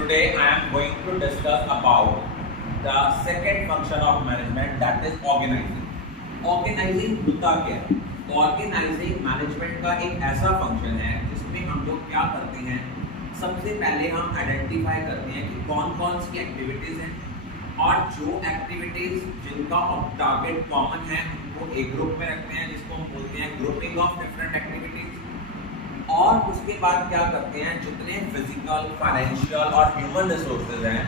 Today I am going to discuss about the second function of management, that is organizing. Organizing होता क्या है? Organizing management का एक ऐसा फंक्शन है जिसमें हम लोग क्या करते हैं, सबसे पहले हम आइडेंटिफाई करते हैं कि कौन कौन सी एक्टिविटीज हैं और जो एक्टिविटीज जिनका टारगेट कॉमन है उनको एक ग्रुप में रखते हैं जिसको हम बोलते हैं ग्रुपिंग ऑफ डिफरेंट एक्टिविटीज। और उसके बाद क्या करते हैं, जितने फिजिकल, फाइनेंशियल और ह्यूमन रिसोर्सेज हैं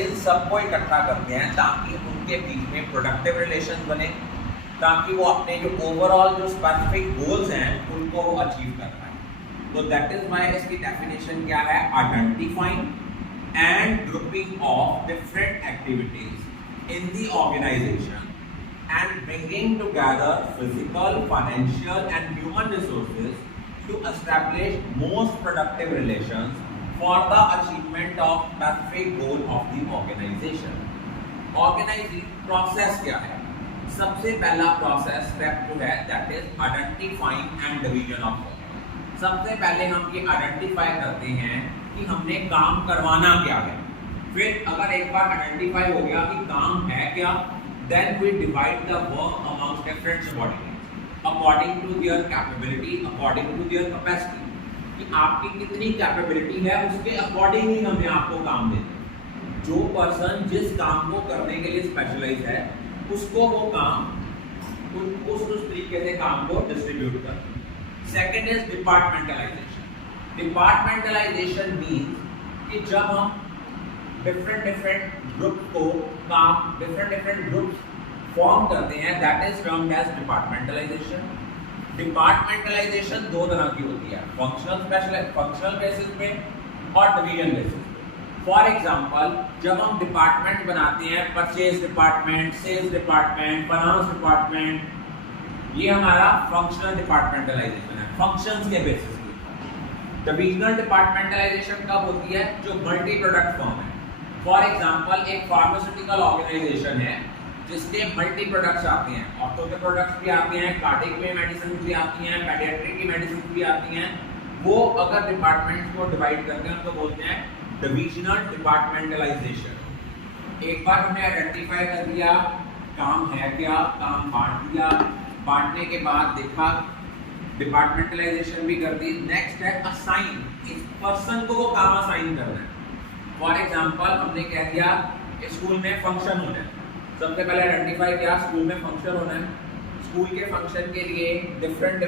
इन सबको इकट्ठा करते हैं ताकि उनके बीच में प्रोडक्टिव रिलेशन बने, ताकि वो अपने जो ओवरऑल जो स्पेसिफिक गोल्स हैं उनको वो अचीव कर पाए। तो दैट इज व्हाई इसकी डेफिनेशन क्या है, identifying and grouping of different activities in the organisation and bringing together physical, financial and human resources to establish most productive relations for the achievement of specific goal of the organization. Organizing process क्या है? सबसे पहला process step जो है that is identifying and division of work. सबसे पहले हम ये आइडेंटिफाई करते हैं कि हमने काम करवाना क्या है। फिर अगर एक बार आइडेंटिफाई हो गया कि काम है क्या, then we divide the work amongst different subordinates according to their capability, according to their capacity, कि आपकी कितनी कैपेबिलिटी है उसके अकॉर्डिंग ही हमें आपको काम देते हैं। जो पर्सन जिस काम को करने के लिए स्पेशलाइज है उसको वो काम उस तरीके से काम को डिस्ट्रीब्यूट करते हैं। Second is departmentalisation. Departmentalisation means कि जब हम डिफरेंट ग्रुप को काम डिफरेंट ग्रुप्स फॉर्म करते हैं, that is termed as departmentalisation. Departmentalisation दो तरह की होती है, फंक्शनल बेसिस पे और डिवीजन बेसिस पे। फॉर एग्जांपल, जब हम डिपार्टमेंट बनाते हैं, purchase department, sales department, finance department, ये हमारा फंक्शनल डिपार्टमेंटलाइजेशन है, फंक्शंस के बेसिस पे। डिवीजनल डिपार्टमेंटलाइजेशन कब होती है, जो मल्टी प्रोडक्ट फर्म है। फॉर एग्जांपल, एक फार्मास्यूटिकल ऑर्गेनाइजेशन है जिसके मल्टी प्रोडक्ट्स आते हैं, ऑर्थो के प्रोडक्ट्स भी आते हैं, कार्डियक में मेडिसिन भी आती हैं, पेडियाट्रिक की मेडिसिन भी आती हैं। वो अगर डिपार्टमेंट्स को डिवाइड करते हैं तो बोलते हैं डिविजनल डिपार्टमेंटलाइजेशन। एक बार हमने आइडेंटिफाई कर दिया काम है क्या, काम बांट दिया, बांटने के बाद देखा डिपार्टमेंटलाइजेशन भी कर दी। नेक्स्ट है असाइन, इस पर्सन को वो काम असाइन करना है। फॉर एग्जांपल, हमने कह दिया स्कूल में फंक्शन होना है, सबसे पहले आइडेंटिफाई किया स्कूल में फंक्शन होना है। स्कूल के फंक्शन के लिए डिफरेंट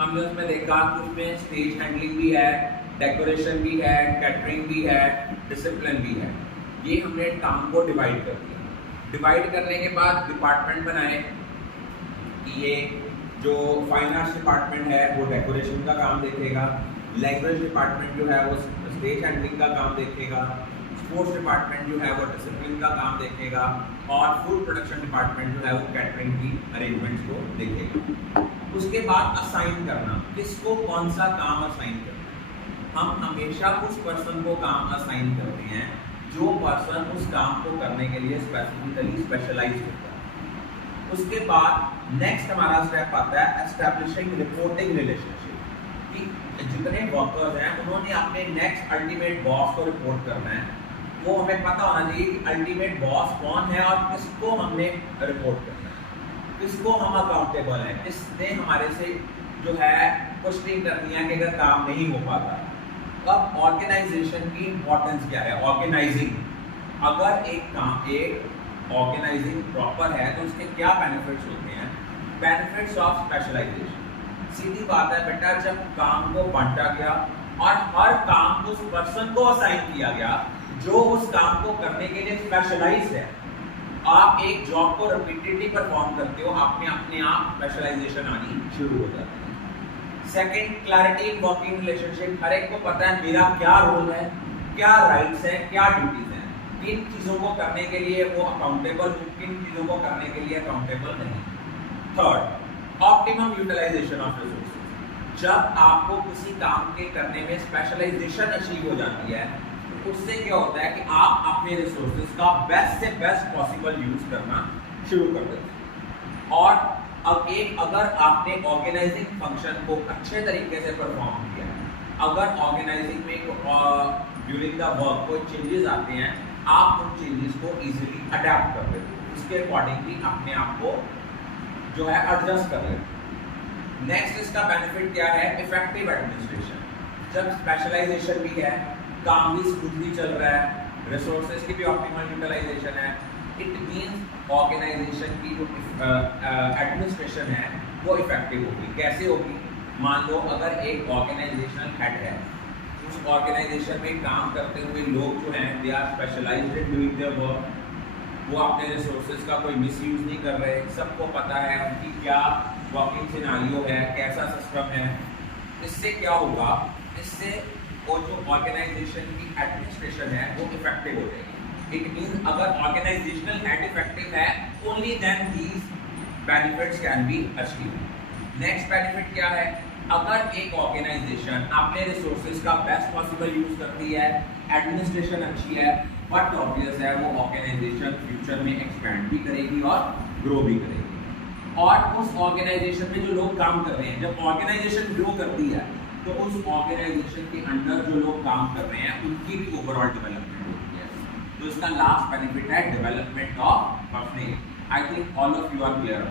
हमने उसमें देखा कि उसमें स्टेज हैंडलिंग भी है, डेकोरेशन भी है, कैटरिंग भी है, डिसिप्लिन भी है। ये हमने काम को डिवाइड कर दिया। डिवाइड करने के बाद डिपार्टमेंट बनाए कि ये जो फाइन आर्ट्स डिपार्टमेंट है वो डेकोरेशन का काम देखेगा, लैंग्वेज डिपार्टमेंट जो है वो स्टेज हैंडलिंग का काम देखेगा, स्पोर्ट्स डिपार्टमेंट जो है वो डिसिप्लिन का काम देखेगा और फूड प्रोडक्शन डिपार्टमेंट जो है वो कैटरिंग की अरेंजमेंट्स को देखेगा। उसके बाद असाइन करना, किसको कौन सा काम असाइन करना है। हम हमेशा उस पर्सन को काम असाइन करते हैं जो पर्सन उस काम को करने के लिए स्पेसिफिकली स्पेशलाइज्ड होता है। उसके बाद नेक्स्ट हमारा स्टेप आता है एस्टैब्लिशिंग रिपोर्टिंग रिलेशनशिप, कि जितने वर्कर्स हैं उन्होंने अपने नेक्स्ट अल्टीमेट बॉस को रिपोर्ट करना है। वो हमें पता होना चाहिए कि अल्टीमेट बॉस कौन है और किसको हमने रिपोर्ट करना है, किसको हम अकाउंटेबल हैं, किसने हमारे से जो है पुष्टि करनी है कि अगर काम नहीं हो पाता। अब ऑर्गेनाइजेशन की इंपॉर्टेंस क्या है, ऑर्गेनाइजिंग। अगर एक ऑर्गेनाइजिंग प्रॉपर है तो उसके क्या बेनिफिट्स होते हैं, बेनिफिट्स ऑफ स्पेशलाइजेशन। सीधी बात है बेटा, जब काम को बांटा गया और हर काम उस पर्सन को असाइन किया गया जो उस काम को करने के लिए स्पेशलाइज्ड है। आप एक जॉब को रिपीटेडली परफॉर्म करते हो, आप में अपने आप स्पेशलाइजेशन आनी शुरू हो जाती है। Second, clarity in working relationship. हर एक को पता है मेरा क्या रोल है, क्या राइट्स हैं, क्या ड्यूटीज हैं, किन चीज़ों को करने के लिए वो अकाउंटेबल हूँ, किन चीज़ों को करने के लिए अकाउंटेबल नहीं। Third, optimum utilisation of resources. जब आपको किसी काम के करने में स्पेशलाइजेशन अचीव हो जाती है उससे क्या होता है कि आप अपने रिसोर्सेज का बेस्ट से बेस्ट पॉसिबल यूज करना शुरू कर देते हैं। और अब अगर आपने ऑर्गेनाइजिंग फंक्शन को अच्छे तरीके से परफॉर्म किया, अगर ऑर्गेनाइजिंग में ड्यूरिंग द वर्क कोई चेंजेस आते हैं, आप उन चेंजेस को इजीली अडेप्ट कर लेते हो, उसके अकॉर्डिंगली अपने आप को जो है एडजस्ट कर लेते हो। नेक्स्ट इसका बेनिफिट क्या है, इफेक्टिव एडमिनिस्ट्रेशन। जब स्पेशलाइजेशन भी है, काम भी स्मूथली चल रहा है, रिसोर्सेज की भी ऑप्टिमल यूटिलाइजेशन है, इट मींस ऑर्गेनाइजेशन की जो एडमिनिस्ट्रेशन है वो इफेक्टिव होगी। कैसे होगी, मान लो अगर एक ऑर्गेनाइजेशनल हेड है, उस ऑर्गेनाइजेशन में काम करते हुए लोग जो हैं they are specialised in doing their work, वो अपने रिसोर्सेज का कोई मिसयूज नहीं कर रहे, सबको पता है उनकी क्या वर्किंग सिनेरियो है, कैसा सिस्टम है। इससे क्या होगा, इससे वो जो ऑर्गेनाइजेशन की एडमिनिस्ट्रेशन है वो इफेक्टिव हो जाएगी। इट मीन अगर ऑर्गेनाइजेशनल हेड इफेक्टिव है, only then these benefits can be achieved. Next benefit क्या है, अगर एक ऑर्गेनाइजेशन अपने रिसोर्सेज का बेस्ट पॉसिबल यूज करती है, एडमिनिस्ट्रेशन अच्छी है, बट ऑब्वियस है वो ऑर्गेनाइजेशन फ्यूचर में एक्सपेंड भी करेगी और ग्रो भी करेगी। और उस ऑर्गेनाइजेशन में जो लोग काम कर रहे हैं, जब ऑर्गेनाइजेशन ग्रो करती है तो उस ऑर्गेनाइजेशन के अंडर जो लोग काम कर रहे हैं उनकी भी ओवरऑल डेवलपमेंट होती है। तो इसका लास्ट बेनिफिट है development of personal. I think all of you are clear.